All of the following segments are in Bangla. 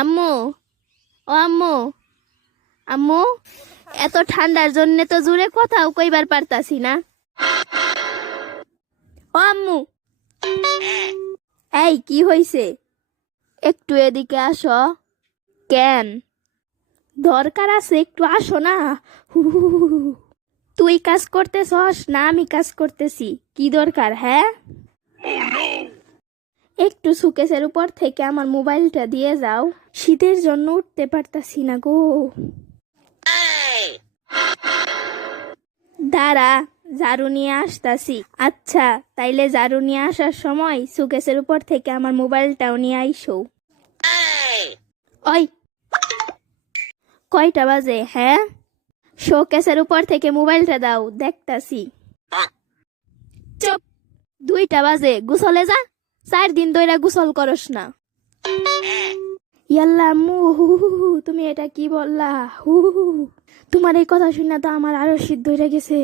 আম্মু, ও আম্মু, আম্মু, এত ঠান্ডার জন্য তো জোরে কথাও কইবার পারতাছি না। ও আম্মু, এই কি হইছে? একটু এদিকে আসো। কেন? দরকার আছে, একটু আসো না। তুই কাজ করতেছস না আমি কাজ করতেছি? কি দরকার? হ্যাঁ, একটু সুকেসের উপর থেকে আমার মোবাইলটা দিয়ে যাও, শীতের জন্য উঠতে পারতাছি না গো। দাঁড়া, ঝাড়ু নিয়ে আসতাছি। আচ্ছা, তাইলে ঝাড়ু নিয়ে আসার সময় সুকেসের উপর থেকে আমার মোবাইলটাও নিয়ে আইসো। ওই, কয়টা বাজে? হ্যাঁ, শোকেসের উপর থেকে মোবাইলটা দাও, দেখতাছি। চুপ, 2টা বাজে, গুছলে যা। 4 দিন ধইরা গোসল করস না। ইয়াল্লা আম্মু, তুমি এটা কি বললা? তোমার এই কথা শুনে তো আমার আরো শীত ধইরা গেছে।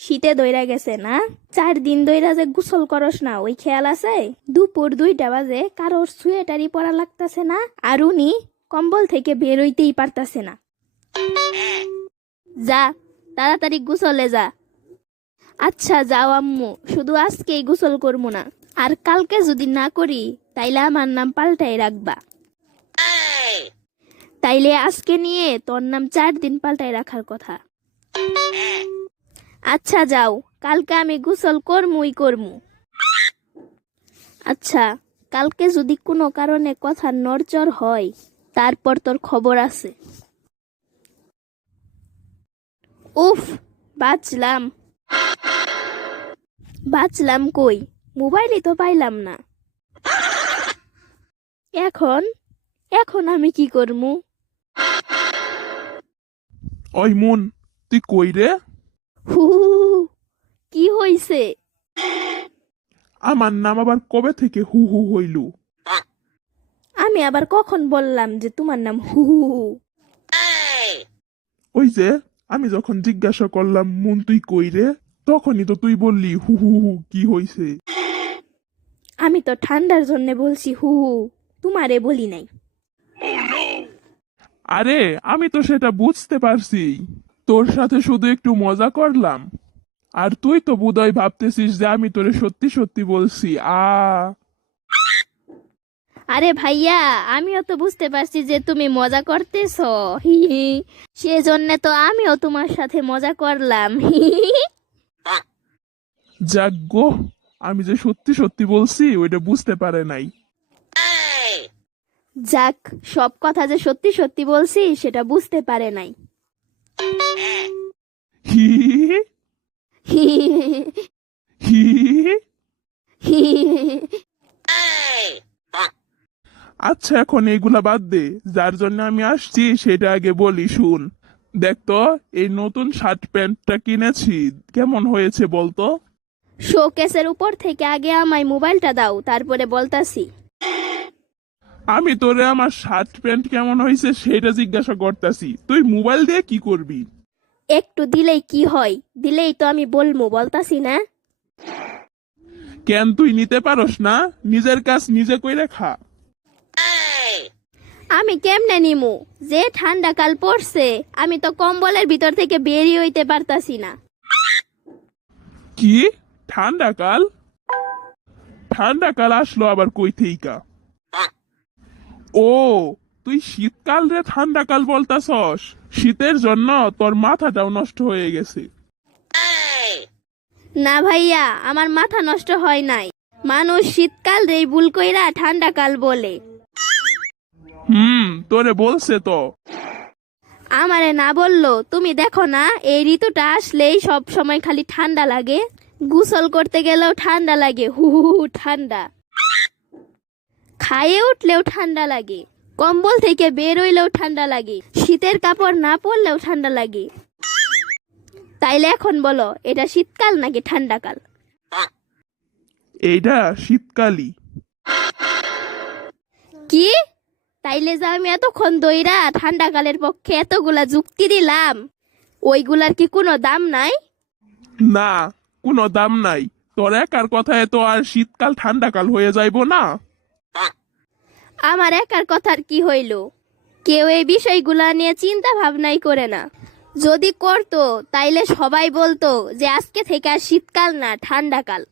শীতে দইরা গেছে না? 4 দিন ধইরা যে গোসল করস না, ওই খেয়াল আছে? দুপুর 2টা বাজে, কারোর সোয়েটারই পরা লাগতাছে না, আর উনি কম্বল থেকে বের হইতেই পারতাছে না। যা, তাড়াতাড়ি গোসলে যা। আচ্ছা যাও আম্মু, শুধু আজকেই গোসল করবো না, আর কালকে যদি না করি তাইলে আমার নাম পাল্টাই রাখবা। তাইলে আজকে নিয়ে তোর নাম 4 দিন পাল্টাই রাখার কথা। আচ্ছা যাও, কালকে আমি গোসল করমুই করমু। আচ্ছা, কালকে যদি কোনো কারণে কথা নড়চড় হয়, তারপর তোর খবর আছে। উফ, বাঁচলাম। বাঁচলাম কই, মোবাইলই তো পাইলাম না। এখন এখন আমি কি করমু? ওই মন, তুই কই রে? হু, কি হইছে? আমার নাম আবার কবে থেকে হু হু হইল? আমি আবার কখন বললাম যে তোমার নাম হু হু হু? ওই যে আমি যখন জিজ্ঞাসা করলাম মন তুই কই রে, তখনই তো তুই বললি হু হু হু, কি হইছে? আমি তো ঠান্ডার জন্য বলছি হু হু, তোমারে বলি নাই। আরে আমি তো সেটা বুঝতে পারছি, তোর সাথে শুধু একটু মজা করলাম, আর তুই তো বোধহয় ভাবতেছিস যে আমি তোরে সত্যি সত্যি বলছি। আরে ভাইয়া, আমিও তো বুঝতে পারছি যে তুমি মজা করতেছ। সেজন্য তো আমিও তোমার সাথে মজা করলাম। যাক গো, আমি যে সত্যি সত্যি বলছি ওইটা বুঝতে পারে নাই। যাক, সব কথা যে সত্যি সত্যি বলছি সেটা বুঝতে পারে নাই। হি হি আচ্ছা, এখন এইগুলা বাদ দে, যার জন্য আমি আসছি সেটা আগে বলি, শুন। দেখ তো, এই নতুন শার্ট প্যান্টটা কিনেছি, কেমন হয়েছে বলতো? শোকেসের উপর থেকে আগে আমায় মোবাইলটা দাও, তারপরে বলতাছি। আমি তোরে আমার শার্ট প্যান্ট কেমন হয়েছে সেটা জিজ্ঞাসা করতেছি, তুই মোবাইল দিয়ে কি করবি? একটু দিলেই কি হয়? দিলেই তো আমি বলমু, বলতাছি না? কেন তুই নিতে পারস না? নিজের কাজ নিজে কইরা খা। আমি কেমনে নিমু? যে ঠান্ডা কাল পড়ছে, আমি তো কম্বলের ভিতর থেকে বেরিয়ে হইতে পারতাছি না। কি? ঠান্ডা কাল? ঠান্ডা কাল আসলো আবার কই থেইকা? ও, তুই শীতকাল রে ঠান্ডা কাল বলতাছস? শীতের জন্য তোর মাথাটাও নষ্ট হয়ে গেছে। না ভাইয়া, আমার মাথা নষ্ট হয় নাই। মানুষ শীতকাল রে ভুল কইরা ঠান্ডা কাল বলে। তোরে বলছে তো। আমারে না বললো? তুমি দেখো না, এই ঋতুটা আসলেই সব সময় খালি ঠান্ডা লাগে। গোসল করতে গেলেও ঠান্ডা লাগে, হু হু হু ঠান্ডা। খাইয়ে উঠলেও ঠান্ডা লাগে, কম্বল থেকে বের হইলেও ঠান্ডা লাগে, শীতের কাপড় না পরলেও ঠান্ডা লাগে। তাইলে এখন বলো, এটা শীতকাল নাকি ঠান্ডাকাল? এইটা শীতকালই। কি? তাইলে যে আমি এতক্ষণ দইরা ঠান্ডাকালের পক্ষে এতগুলা যুক্তি দিলাম, ওইগুলার কি কোনো দাম নাই? না, কোনো দাম নাই। তোর একার কথায় তো আর শীতকাল ঠান্ডাকাল হয়ে যাইবো না। আমার একার কথার কি হইল? কেউ এই বিষয়গুলা নিয়ে চিন্তা ভাবনাই করে না। যদি করতো তাইলে সবাই বলতো যে আজকে থেকে আর শীতকাল না ঠান্ডাকাল।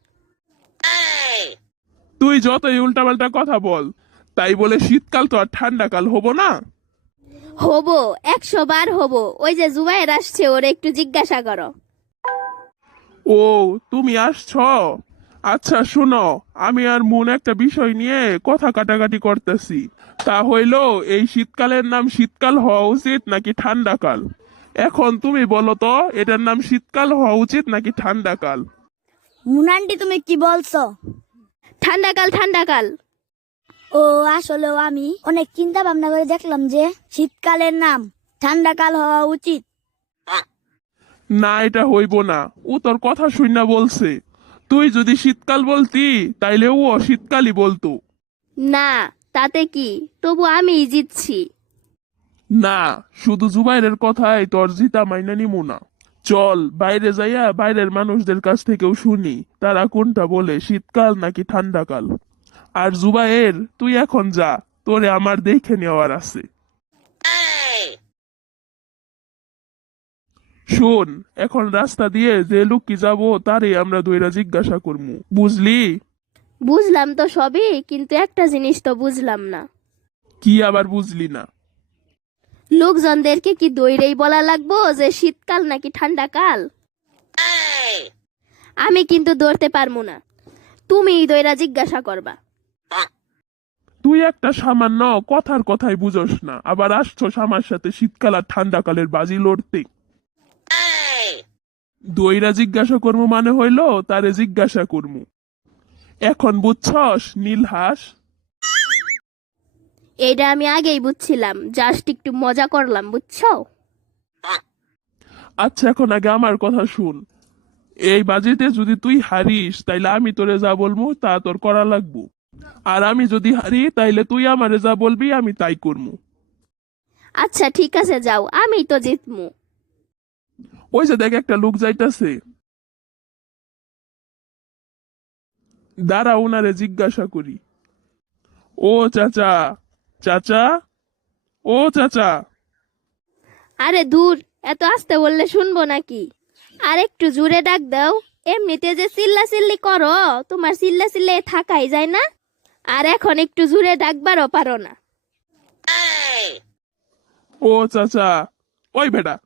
তুই যতই উল্টাপাল্টা কথা বল, তাই বলে শীতকাল তো আর ঠান্ডাকাল হবো না। হবো, 100 বার হবো। ওই যে জুবাইর আসছে, ওরে একটু জিজ্ঞাসা করো। ও, তুমি আসছ? আচ্ছা শোনো, আমি আর মন একটা বিষয় নিয়ে কথা কাটাকাটি করতেছি। তা হইলো, এই শীতকালের নাম শীতকাল হওয়া উচিত নাকি ঠান্ডাকাল? এখন তুমি বলো তো, এটার নাম শীতকাল হওয়া উচিত নাকি ঠান্ডাকাল? মুনান্টি তুমি কি বলছো? ঠান্ডাকাল, ঠান্ডাকাল। ও, আসলেও আমি অনেক চিন্তা ভাবনা করে দেখলাম যে শীতকালের নাম ঠান্ডাকাল হওয়া উচিত। না, এটা হইব না। ও তোর কথা শুনে বলছে। তুই যদি শীতকাল বলতি তাইলে ও শীতকালই বলতো। না, তাতে কি, তবু আমিই জিতছি। না, শুধু জুবাইরের কথাই তোর জিতা মাইনা নিমু না। চল বাইরে যাইয়া বাইরের মানুষদের কাছ থেকেও শুনি তারা কোনটা বলে, শীতকাল নাকি ঠান্ডাকাল। আর জুবাইর, তুই এখন যা, তোরে আমার দেখে নেওয়ার আছে। শোন, এখন রাস্তা দিয়ে যে লোক কি যাবো তারে আমরা দুইরা জিজ্ঞাসা করমু, বুঝলি? বুঝলাম তো সবই, কিন্তু একটা জিনিস তো বুঝলাম না। কি আবার বুঝলি না? লোকজনদেরকে কি দইরেই বলা লাগবো যে শীতকাল নাকি ঠান্ডাকাল? আমি কিন্তু ধরতে পারবো না, তুমিই দইরা জিজ্ঞাসা করবা। তুই একটা সামান্য কথার কথাই বুঝস না, আবার আসছস আমার সাথে শীতকাল আর ঠান্ডাকালের বাজি লড়তে। দইরা জিজ্ঞাসা করবো মানে হইলো তারে জিজ্ঞাসা করমু। এখন বুঝছস নীলহাস? এইটা আমি আগেই বুঝছিলাম, জাস্ট একটু মজা করলাম, বুঝছো? আচ্ছা, এখন আগে আমার কথা শুন। এই বাজিতে যদি তুই হারিস তাইলে আমি তোরে যা বলবো তা তোর করা লাগবো। আর আমি যদি হারি তাইলে তুই আমারে যা বলবি আমি তাই করবো। আচ্ছা ঠিক আছে, যাও, আমি তো জিতমু। ওই যে দেখ, একটা লোক যাইতাছে। দাঁড়া, ওনারে জিজ্ঞাসা করি। ও চাচা, চাচা, ও চাচা। আরে দূর, এত আস্তে বললে শুনবো নাকি? আর একটু জোরে ডাক দাও। এমনিতে যে চিল্লা চিল্লি করো, তোমার চিল্লা চিল্লে থাকাই যায় না। আর এখন একটু জোরে ডাকবারও পারো না। ও চাচা, ওই বেটা,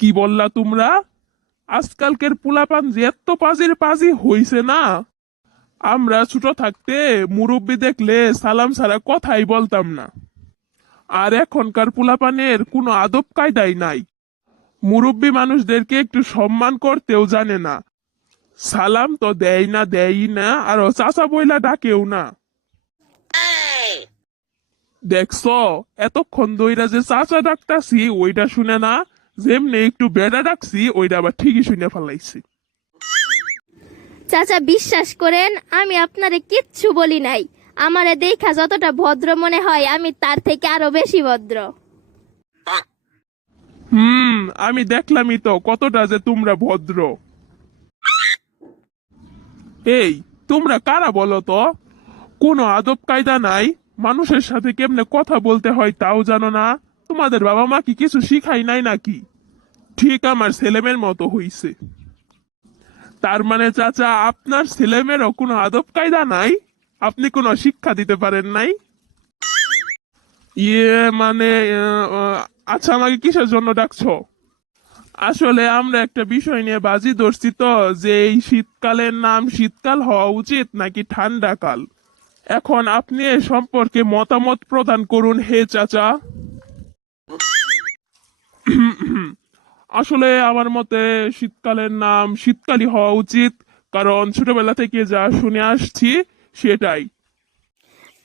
কি বললা তোমরা? আজকালকের পোলাপান যে এত পাজির পাজি হইছে না। আমরা ছোট থাকতে মুরব্বি দেখলে সালাম ছাড়া কথাই বলতাম না। আর এখনকার পোলাপানের কোনো আদব কায়দাই নাই। মুরব্বি মানুষদেরকে একটু সম্মান করতেও জানে না। সালাম তো দেয় না, দেয়ই না, আর চাচা বইলা ডাকেও না। দেখছো, এতক্ষণ দইরা যে চাচা ডাকতাছি ওইটা শুনে না, যেমনি একটু বেড়া ডাকছি ওইটা আবার ঠিকই শুনে ফেলাইছি। চাচা বিশ্বাস করেন, আমি আপনারে কিচ্ছু বলি নাই। আমারে দেখা যতটা ভদ্র মনে হয়, আমি তার থেকে আরো বেশি ভদ্র। আমি দেখলামই তো কতটা যে তোমরা ভদ্র। এই, তোমরা কারা বলো তো? কোনো আদব কায়দা নাই, মানুষের সাথে কেমনে কথা বলতে হয় তাও জানো না। তোমাদের বাবা মা কি কিছু শিখাই নাই নাকি? ঠিক আমার ছেলেমেয়ের মতো হইছে। তার মানে চাচা, আপনার ছেলেমেয়েরও কোনো আদব কায়দা নাই? আপনি কোনো শিক্ষা দিতে পারেন নাই? ইয়ে মানে, আচ্ছা, আমাকে কিসের জন্য ডাকছো? আসলে আমরা একটা বিষয় নিয়ে বাজি ধরছি তো, যে এই শীতকালের নাম শীতকাল হওয়া উচিত নাকি ঠান্ডাকাল। এখন আপনি এ সম্পর্কে মতামত প্রদান করুন হে চাচা। আসলে আমার মতে শীতকালের নাম শীতকালই হওয়া উচিত, কারণ ছোটবেলা থেকে যা শুনে আসছি সেটাই।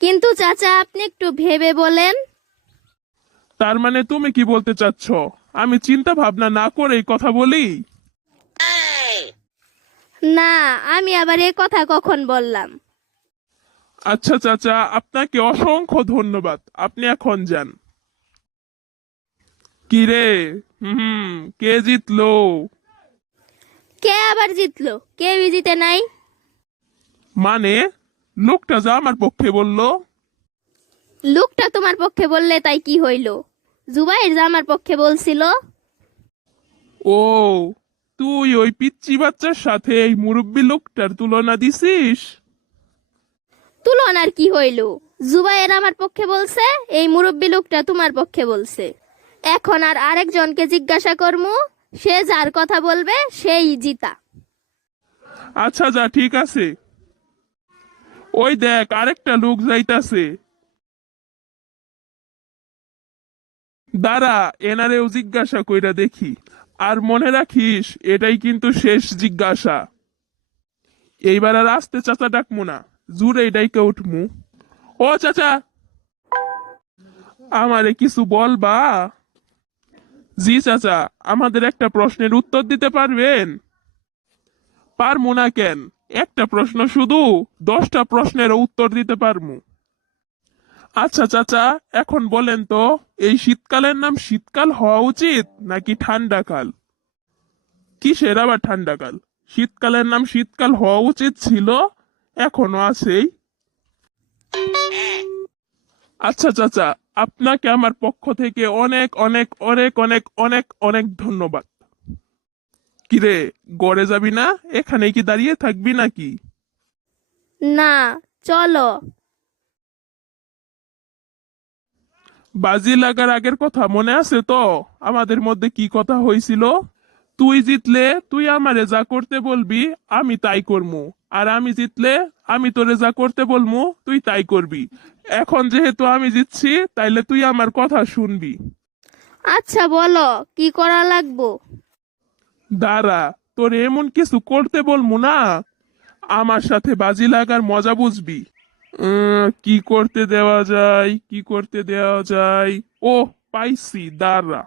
কিন্তু চাচা, আপনি একটু ভেবে বলেন। তার মানে তুমি কি বলতে চাচ্ছ, আমি চিন্তা ভাবনা না করেই কথা বলি? না, আমি আবার এ কথা কখন বললাম? আচ্ছা চাচা, আপনাকে অসংখ্য ধন্যবাদ, আপনি এখন যান। কি রে, কে জিতলো? কে আবার জিতলো? কেউই জিতে নাই। মানে লোকটা যা আমার পক্ষে বললো। লোকটা তোমার পক্ষে বললে তাই কি হইল? জুবাইর যা আমার পক্ষে বলছিল। ও, তুই ওই পিচ্চি বাচ্চার সাথে এই মুরব্বী লোকটার তুলনা দিছিস? তুলনার কি হইল? জুবাইর আমার পক্ষে বলছে, এই মুরব্বী লোকটা তোমার পক্ষে বলছে। এখন আর আরেকজনকে জিজ্ঞাসা করমু, সে যার কথা বলবে সেই জিতা। আচ্ছা যা, ঠিক আছে। ওই দেখ আরেকটা লোক যাইতাছে। দাঁড়া, এনারেও জিজ্ঞাসা কইরা দেখি। আর মনে রাখিস, এটাই কিন্তু শেষ জিজ্ঞাসা। এইবার আর আস্তে চাচা ডাকমু না, জুড়ে ডাইকা উঠমু। ও চাচা, আমারে কিছু বলবা? জি চাচা, আমাদের একটা প্রশ্নের উত্তর দিতে পারবেন? পারমু না কেন, একটা প্রশ্ন শুধু, 10টা প্রশ্নের উত্তর দিতে পারমু। আচ্ছা চাচা, এখন বলেন তো, এই শীতকালের নাম শীতকাল হওয়া উচিত নাকি ঠান্ডাকাল? কিসের আবার ঠান্ডাকাল? শীতকালের নাম শীতকাল হওয়া উচিত ছিল, এখনো আছেই। আচ্ছা চাচা, আপনাকে আমার পক্ষ থেকে অনেক অনেক অনেক অনেক অনেক অনেক ধন্যবাদ। কিরে, গড়ে যাবি না? এখানে কি দাঁড়িয়ে থাকবি নাকি? না, চলো। বাজি লাগার আগের কথা মনে আছে তো? আমাদের মধ্যে কি কথা হয়েছিল? তুই জিতলে তুই আমারে যা করতে বলবি আমি তাই করমু, আর আমি জিতলে আমি তোরে যা করতে বলমু তুই তাই করবি। এখন যেহেতু আমি জিতছি, তাইলে তুই আমার কথা শুনবি। আচ্ছা বলো, কি করা লাগবো? দাঁড়া, তোর এমন কিছু করতে বলমু না, আমার সাথে বাজি লাগার মজা বুঝবি। কি করতে দেওয়া যায়, কি করতে দেওয়া যায়? ও, পাইছি, দাঁড়া।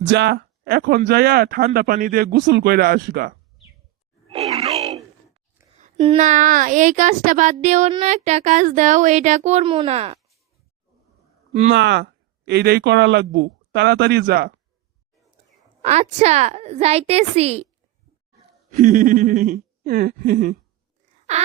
যা, এখন যাইয়া ঠান্ডা পানি দিয়ে গোসল কইরা আসগা। না, এই কাজটা বাদ দিয়ে অন্য একটা কাজ দাও, এটা করবো না। না, এইটাই করা লাগবো, তাড়াতাড়ি যা। আচ্ছা, যাইতেছি। আ